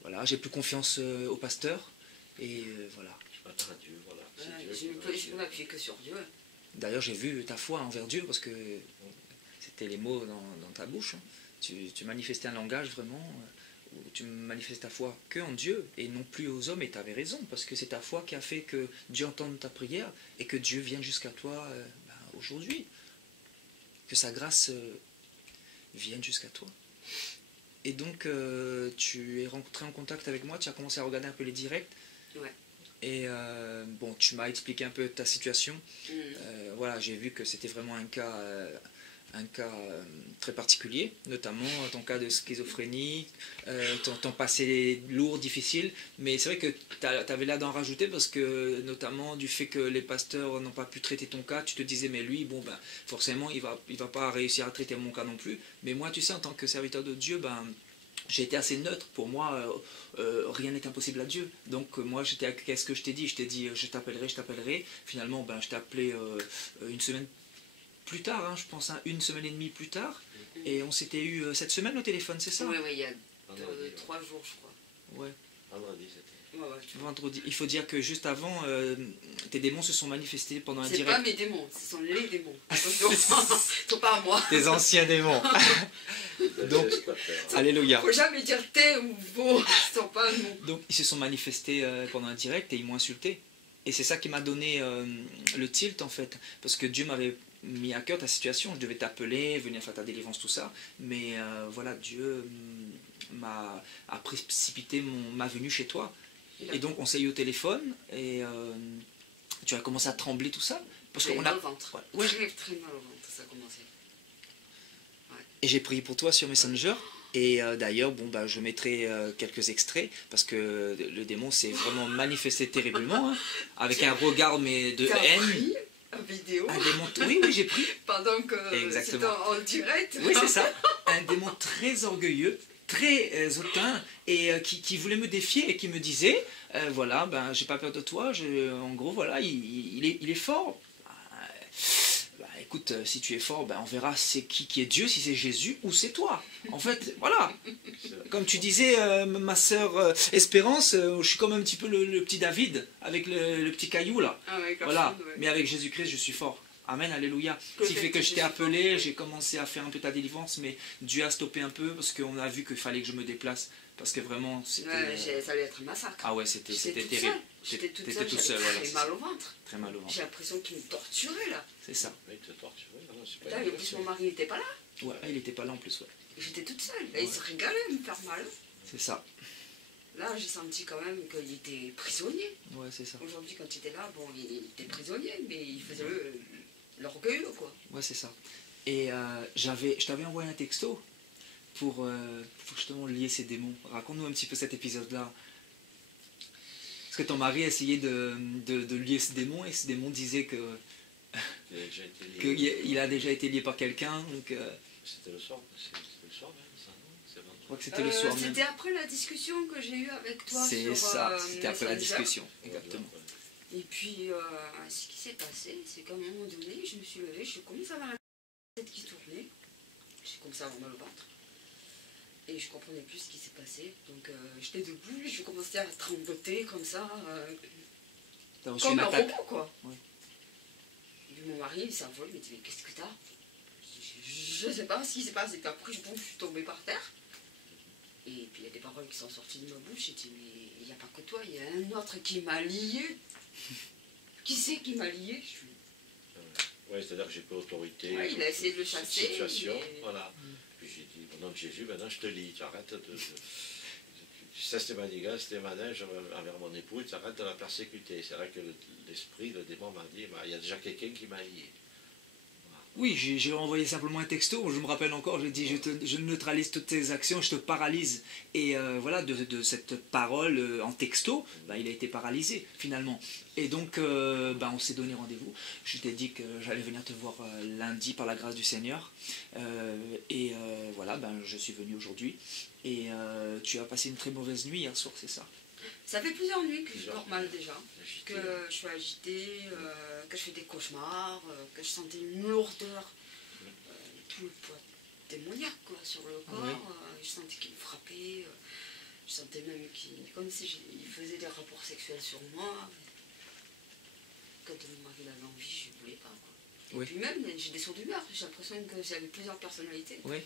voilà, j'ai plus confiance au pasteur, et voilà. Je m'attends à Dieu, voilà. voilà, C'est Dieu je peux m'appuyer que sur Dieu. D'ailleurs, j'ai vu ta foi envers Dieu, parce que c'était les mots dans ta bouche. Hein. Tu manifestais un langage vraiment, où tu manifestais ta foi que en Dieu, et non plus aux hommes, et tu avais raison, parce que c'est ta foi qui a fait que Dieu entende ta prière, et que Dieu vienne jusqu'à toi aujourd'hui. Que sa grâce vienne jusqu'à toi. Et donc, tu es rentré en contact avec moi, tu as commencé à regarder un peu les directs. Ouais. Et bon, tu m'as expliqué un peu ta situation. Voilà, j'ai vu que c'était vraiment un cas très particulier, notamment ton cas de schizophrénie, ton passé lourd, difficile. Mais c'est vrai que tu avais l'air d'en rajouter parce que, notamment du fait que les pasteurs n'ont pas pu traiter ton cas, tu te disais, mais lui, bon, ben, forcément, il va pas réussir à traiter mon cas non plus. Mais moi, tu sais, en tant que serviteur de Dieu, ben, j'ai été assez neutre. Pour moi, rien n'est impossible à Dieu. Donc moi, qu'est-ce que je t'ai dit? Je t'ai dit, je t'appellerai. Finalement, ben, je t'ai appelé une semaine plus tard, hein, je pense, hein, une semaine et demie plus tard. Et on s'était eu cette semaine au téléphone, c'est ça? Oui, il y a Vendredi, 3 jours, je crois. Ouais. Vendredi, c'était. Ouais, tu vois. Vendredi. Il faut dire que juste avant, tes démons se sont manifestés pendant un C'est direct. pas mes démons, ce sont les démons. Attention, sont pas à moi. Tes anciens démons. Donc, alléluia. Faut jamais dire t'es ou vos, ce sont pas nous. Donc ils se sont manifestés pendant un direct et ils m'ont insulté. Et c'est ça qui m'a donné le tilt en fait. Parce que Dieu m'avait mis à cœur ta situation. Je devais t'appeler, venir faire ta délivrance, tout ça. Mais voilà, Dieu a précipité ma venue chez toi. Et donc on s'est eu au téléphone et tu as commencé à trembler, tout ça. Parce J'ai qu'on mal a... au ventre. Ouais. Très très mal au ventre, ça a commencé. Et j'ai prié pour toi sur Messenger. Et d'ailleurs, bon, bah, je mettrai quelques extraits parce que le démon s'est vraiment manifesté terriblement, hein, avec un regard mais de T'as haine. pris en vidéo Un démon, oui, j'ai pris. pendant que Exactement. c'était en direct. Oui, c'est ça. Un démon très orgueilleux, très hautain, et qui voulait me défier et qui me disait, voilà, ben, j'ai pas peur de toi. En gros, voilà, il est fort. Écoute, si tu es fort, ben, on verra c'est qui est Dieu, si c'est Jésus ou c'est toi. En fait, voilà. Comme tu disais, ma sœur Espérance, je suis comme un petit peu le petit David, avec le petit caillou là. Ah ouais, Voilà. ouais. Mais avec Jésus-Christ, je suis fort. Amen, alléluia. Que Ce qui fait que je t'ai je suis appelé, fort. j'ai commencé à faire un peu ta délivrance, mais Dieu a stoppé un peu parce qu'on a vu qu'il fallait que je me déplace. Parce que vraiment, c'était... Ouais, ça allait être un massacre. Ah ouais, c'était toute terrible. seule. J'étais toute T'étais seule, tout j'avais seul, voilà. très c'est mal ça. au ventre. Très mal au ventre. J'ai l'impression qu'il me torturait là. C'est ça. Oui, te torturer, non, c'est pas Là, une en plus, version. mon mari n'était pas là. Ouais, il était pas là en plus, ouais. J'étais toute seule. Là, il Ouais. se régalait à me faire mal. C'est ça. Là, j'ai senti quand même qu'il était prisonnier. Ouais, c'est ça. Aujourd'hui, quand il était là, bon, il était prisonnier, mais il faisait l'orgueilleux, quoi. Ouais, c'est ça. Et je t'avais envoyé un texto pour justement lier ces démons. Raconte-nous un petit peu cet épisode-là. Parce que ton mari essayait de lier ce démon et ce démon disait que Il a déjà été lié. qu'il a déjà été lié par quelqu'un. Donc, C'était le soir, c'était le soir même, ça, non? C'est vendredi. je crois que c'était le soir même. C'était après la discussion que j'ai eue avec toi C'est sur ça, c'était après la Messenger. discussion. Exactement. Et puis, ce qui s'est passé, c'est qu'à un moment donné, je me suis levée, je commençais à avoir la tête qui tournait, j'ai commencé à avoir mal au ventre. et je comprenais plus ce qui s'est passé. Donc j'étais debout, je commençais à trembloter comme ça, T'as reçu comme une un attaque. robot quoi. Oui. Et mon mari il s'envole, il me dit mais qu'est-ce que t'as? Je sais pas ce qui s'est passé. Puis après je suis tombée par terre. Et puis il y a des paroles qui sont sorties de ma bouche. J'ai dit mais il n'y a pas que toi, il y a un autre qui m'a lié. Qui c'est qui m'a lié? Oui, c'est-à-dire que j'ai pas autorité. Ouais, il a essayé de le cette chasser. situation, mais- voilà. Puis j'ai dit, au nom de Jésus, maintenant je te lis, tu arrêtes de... Ça c'était manigas, c'était manège envers mon époux, tu arrêtes de la persécuter. C'est là que l'esprit, le démon m'a dit, bah, il y a déjà quelqu'un qui m'a lié. Oui, j'ai envoyé simplement un texto, je me rappelle encore, j'ai dit je neutralise toutes tes actions, je te paralyse. Et voilà, de cette parole en texto, bah, il a été paralysé finalement. Et donc, bah, on s'est donné rendez-vous. Je t'ai dit que j'allais venir te voir lundi par la grâce du Seigneur. Voilà, ben, je suis venu aujourd'hui. Et tu as passé une très mauvaise nuit hier soir, c'est ça? Ça fait plusieurs nuits que je Plusieurs dors mal déjà. Agité. Que je suis agitée, que je fais des cauchemars, que je sentais une lourdeur, tout le poids démoniaque quoi, sur le corps. Oui. Je sentais qu'il me frappait, je sentais même comme si il faisait des rapports sexuels sur moi. Quand mon mari avait envie, je ne voulais pas. Quoi. Et Oui. puis même, j'ai des sauts d'humeur, j'ai l'impression que j'avais plusieurs personnalités. Oui. Et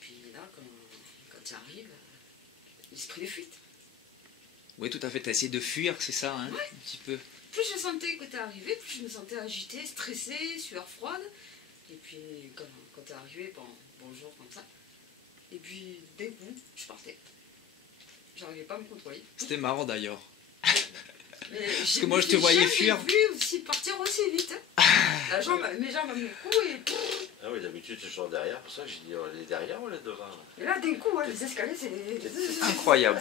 puis là, quand ça arrive, l'esprit de fuite. Oui, tout à fait, tu as essayé de fuir, c'est ça, hein, Ouais. un petit peu. Plus je sentais que t'es arrivé, plus je me sentais agitée, stressée, sueur froide. Et puis quand t'es arrivé, bonjour comme ça. Et puis d'un coup, je partais. J'arrivais pas à me contrôler. C'était marrant d'ailleurs. Parce que moi, je te voyais fuir. J'ai vu aussi partir aussi vite. Mes jambes à mon cou et... Ah oui, d'habitude je suis derrière, pour ça j'ai dit, oh, elle est derrière ou elle est devant là? Et là, d'un coup, les escaliers, c'est... Incroyable.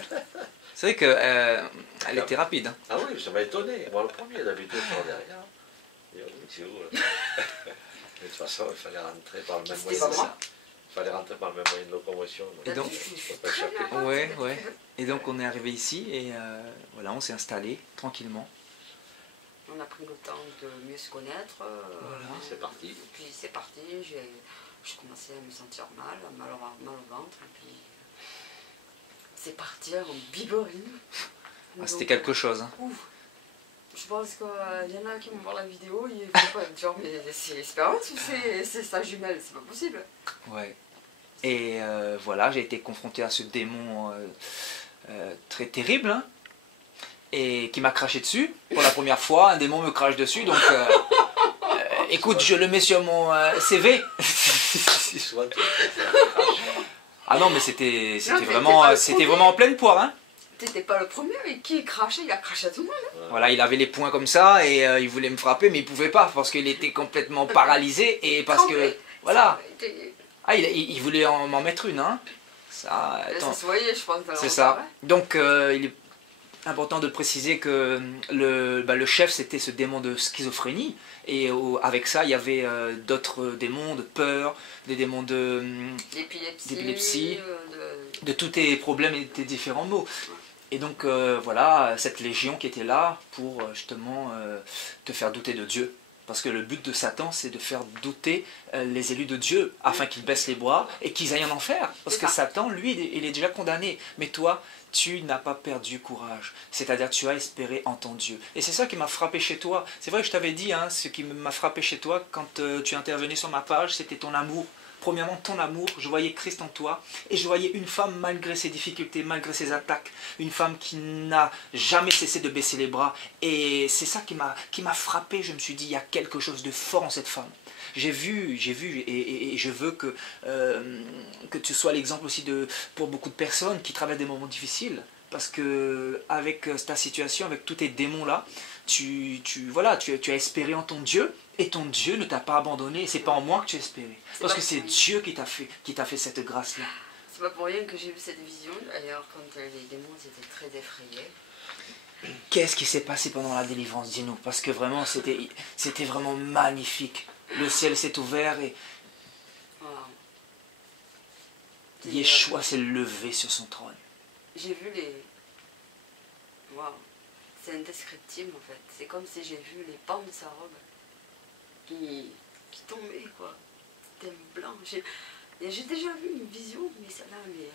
C'est vrai qu'elle était rapide. Hein. Ah oui, ça m'a étonné. Moi le premier, d'habitude je suis derrière. Et oui, c'est où là? De toute façon, il fallait rentrer par le même C'était moyen. pas moi. Il fallait rentrer par le même moyen de locomotion. Et donc- Je suis Faut pas très échapper. bien. Ouais, ouais. Et donc on est arrivé ici et voilà, on s'est installé tranquillement. On a pris le temps de mieux se connaître. Voilà. C'est parti. Et puis c'est parti, je commençais à me sentir mal au ventre. Et puis c'est parti en biberine. Ah, c'était quelque chose. Hein. Ouf. Je pense qu'il y en a qui vont voir la vidéo, ils vont pas dire mais c'est Espérance ou c'est sa jumelle, c'est pas possible. Ouais. Et voilà, j'ai été confronté à ce démon très terrible, hein, et qui m'a craché dessus. Pour la première fois, un démon me crache dessus, donc écoute, je le mets sur mon CV. Soit tu es Ah non, mais c'était Non, mais vraiment, t'es pas le c'était premier. vraiment en pleine poire. Hein. T'étais pas le premier, mais qui crachait, il a craché à tout le monde. Voilà, il avait les poings comme ça et il voulait me frapper, mais il pouvait pas parce qu'il était complètement paralysé et parce que Tremblé. voilà. Et Ah, il voulait m'en mettre une, hein. Ça, ça attends. se voyait, je pense. dans C'est le ça. regard, ouais. Donc, il est important de préciser que le chef, c'était ce démon de schizophrénie. Et avec ça, il y avait d'autres démons de peur, des démons d'épilepsie, de tous tes problèmes et tes différents maux. Et donc, voilà, cette légion qui était là pour justement te faire douter de Dieu. Parce que le but de Satan, c'est de faire douter les élus de Dieu, afin qu'ils baissent les bras et qu'ils aillent en enfer. Parce que Satan, lui, il est déjà condamné. Mais toi, tu n'as pas perdu courage. C'est-à-dire, tu as espéré en ton Dieu. Et c'est ça qui m'a frappé chez toi. C'est vrai que je t'avais dit, hein, ce qui m'a frappé chez toi, quand tu intervenais sur ma page, c'était ton amour. Premièrement, ton amour, je voyais Christ en toi et je voyais une femme malgré ses difficultés, malgré ses attaques, une femme qui n'a jamais cessé de baisser les bras et c'est ça qui m'a frappé. Je me suis dit, il y a quelque chose de fort en cette femme. J'ai vu et je veux que tu sois l'exemple aussi pour beaucoup de personnes qui traversent des moments difficiles. Parce que avec ta situation, avec tous tes démons là, tu as espéré en ton Dieu et ton Dieu ne t'a pas abandonné. C'est pas en moi que tu as espéré. Parce que c'est Dieu qui t'a fait cette grâce là. C'est pas pour rien que j'ai vu cette vision. D'ailleurs, quand les démons étaient très effrayés. Qu'est-ce qui s'est passé pendant la délivrance? Dis-nous. Parce que vraiment, c'était vraiment magnifique. Le ciel s'est ouvert et Voilà. Yeshua s'est levé sur son trône. J'ai vu les... Waouh. C'est indescriptible en fait. C'est comme si j'ai vu les pans de sa robe qui tombaient quoi. C'était blanc. J'ai déjà vu une vision, mais celle-là, mais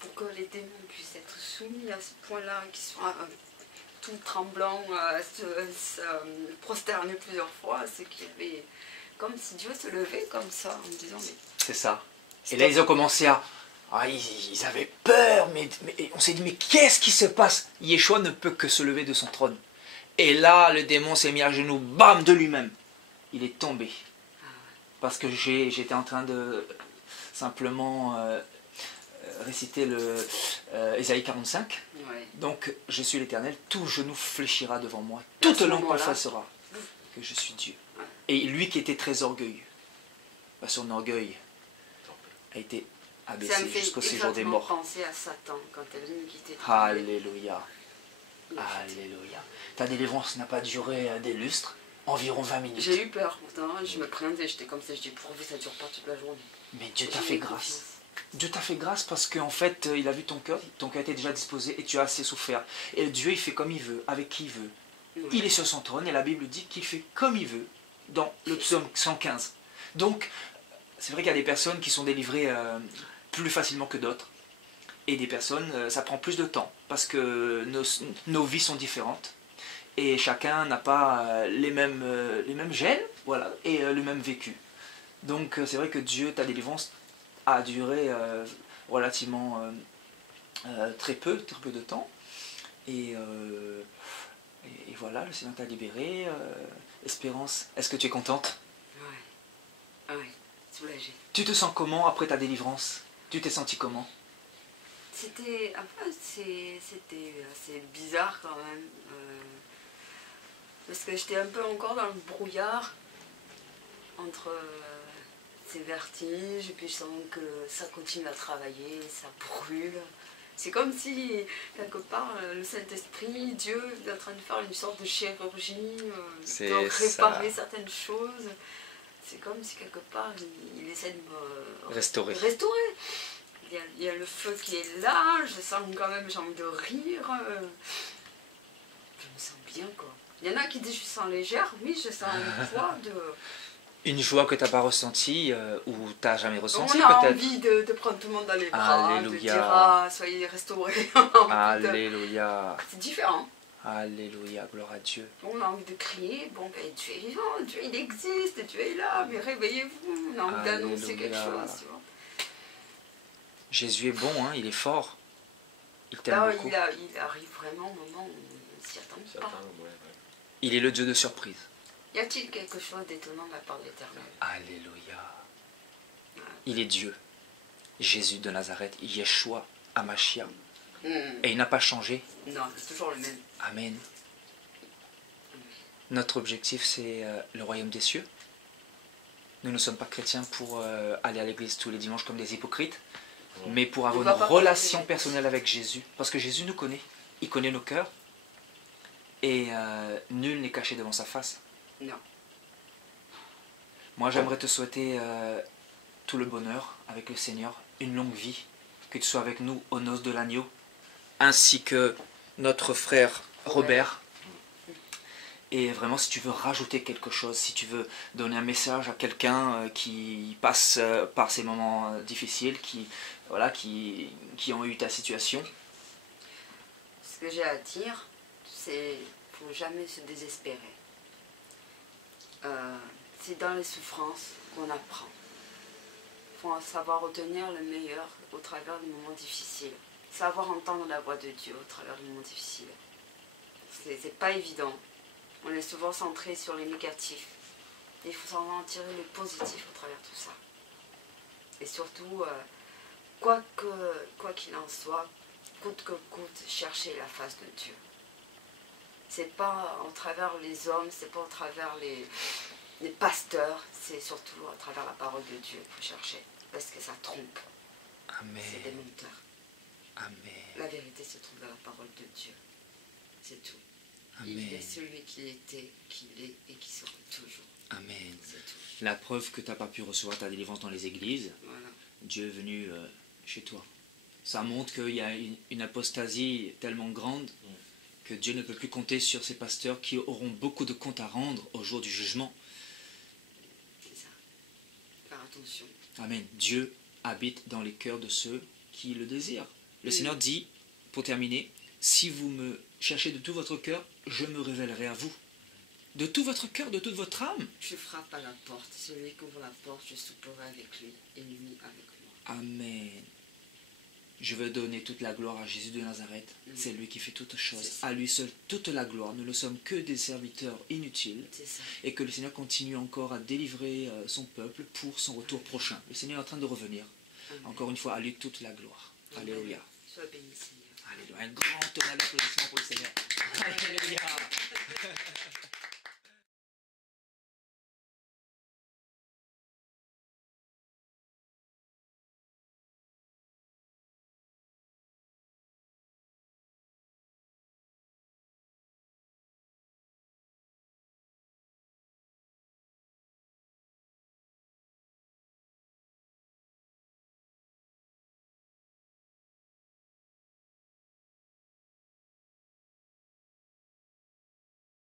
pour que les démons puissent être soumis à ce point-là, qu'ils soient tout tremblants, se prosterner plusieurs fois, c'est qu'il y avait comme si Dieu se levait comme ça en disant mais C'est ça. Et là, ils ont commencé à... Ah, ils avaient peur, mais on s'est dit, mais qu'est-ce qui se passe? Yeshua ne peut que se lever de son trône. Et là, le démon s'est mis à genoux, bam, de lui-même. Il est tombé. Parce que j'étais en train de simplement réciter le Ésaïe 45. ouais. Donc, je suis l'Éternel, tout genou fléchira devant moi, toute langue confessera que je suis Dieu. Et lui qui était très orgueilleux, bah, son orgueil a été abaissé jusqu'au séjour des morts. Ça me fait penser à Satan quand elle vient quitter. Alléluia. Alléluia. Ta délivrance n'a pas duré des lustres, environ 20 minutes. J'ai eu peur pourtant, je me présentais, j'étais comme ça, je dis pourvu ça dure pas toute la journée. Mais Dieu t'a fait grâce. Dieu t'a fait grâce parce qu'en fait, il a vu ton cœur était déjà disposé et tu as assez souffert. Et Dieu, il fait comme il veut, avec qui il veut. Ouais. Il est sur son trône et la Bible dit qu'il fait comme il veut dans le psaume 115. Donc, c'est vrai qu'il y a des personnes qui sont délivrées plus facilement que d'autres. Et des personnes, ça prend plus de temps parce que nos vies sont différentes. Et chacun n'a pas les mêmes gènes, voilà, et le même vécu. Donc, c'est vrai que Dieu, ta délivrance, a duré relativement très peu de temps. Et voilà, le Seigneur t'a libéré. Espérance, est-ce que tu es contente? Ouais, ouais, soulagée. Tu te sens comment après ta délivrance? Tu t'es senti comment? C'était assez bizarre quand même. Parce que j'étais un peu encore dans le brouillard entre ces vertiges, et puis je sens que ça continue à travailler, ça brûle. C'est comme si, quelque part, le Saint-Esprit, Dieu, est en train de faire une sorte de chirurgie, de réparer certaines choses. C'est comme si, quelque part, il essaie de me restaurer. Il y a le feu qui est là, je sens quand même, j'ai envie de rire. Je me sens bien, quoi. Il y en a qui disent je sens légère, oui, je sens une joie de... Une joie que tu n'as pas ressentie ou tu n'as jamais ressentie peut-être. On a peut-être. envie de prendre tout le monde dans les bras, Alléluia. de dire ah, soyez restaurés. Alléluia. C'est différent. Alléluia, gloire à Dieu. On a envie de crier, bon ben Dieu est vivant, Dieu il existe, Dieu est là, mais réveillez-vous, on a envie d'annoncer quelque chose. Tu vois. Jésus est bon, hein, il est fort. Il t'aime Là, beaucoup. il arrive vraiment au moment où on ne s'y attend pas. Il est le Dieu de surprise. Y a-t-il quelque chose d'étonnant de la part de l'Éternel? Alléluia. Il est Dieu. Jésus de Nazareth, Yeshua, Amashia. Et il n'a pas changé. Non, c'est toujours le même. Amen. Notre objectif, c'est le royaume des cieux. Nous ne sommes pas chrétiens pour aller à l'église tous les dimanches comme des hypocrites, mais pour avoir une relation personnelle avec Jésus. Parce que Jésus nous connaît. Il connaît nos cœurs. Et nul n'est caché devant sa face. Non. Moi, j'aimerais te souhaiter tout le bonheur avec le Seigneur, une longue vie, que tu sois avec nous aux noces de l'agneau, ainsi que notre frère Robert. Et vraiment, si tu veux rajouter quelque chose, si tu veux donner un message à quelqu'un qui passe par ces moments difficiles, qui ont eu ta situation. Ce que j'ai à dire, c'est qu'il ne faut jamais se désespérer. C'est dans les souffrances qu'on apprend. Il faut savoir retenir le meilleur au travers des moments difficiles. Savoir entendre la voix de Dieu au travers des moments difficiles. C'est pas évident. On est souvent centré sur les négatifs. Il faut savoir en tirer le positif au travers de tout ça. Et surtout, quoi qu'il en soit, coûte que coûte, chercher la face de Dieu. C'est pas au travers les hommes, c'est pas au travers les pasteurs, c'est surtout à travers la parole de Dieu qu'il faut chercher. Parce que ça trompe. Amen. C'est des menteurs. Amen. La vérité se trouve dans la parole de Dieu. C'est tout. Amen. Il est celui qui était, qui est et qui sera toujours. Amen. C'est tout. La preuve que tu n'as pas pu recevoir ta délivrance dans les églises, Voilà. Dieu est venu chez toi. Ça montre qu'il y a une apostasie tellement grande que Dieu ne peut plus compter sur ces pasteurs qui auront beaucoup de comptes à rendre au jour du jugement. C'est ça. Faire attention. Amen. Dieu habite dans les cœurs de ceux qui le désirent. Le Seigneur dit, pour terminer, si vous me cherchez de tout votre cœur, je me révélerai à vous. De tout votre cœur, de toute votre âme. Je frappe à la porte. Celui qui ouvre la porte, je souperai avec lui et lui avec moi. Amen. Je veux donner toute la gloire à Jésus de Nazareth. C'est lui qui fait toutes choses. À lui seul toute la gloire. Nous ne sommes que des serviteurs inutiles. Et que le Seigneur continue encore à délivrer son peuple pour son retour prochain. Le Seigneur est en train de revenir. Amen. Encore une fois, à lui toute la gloire. Amen. Alléluia. Sois béni, Seigneur. Alléluia. Un grand tonnerre d'applaudissements pour le Seigneur. Alléluia.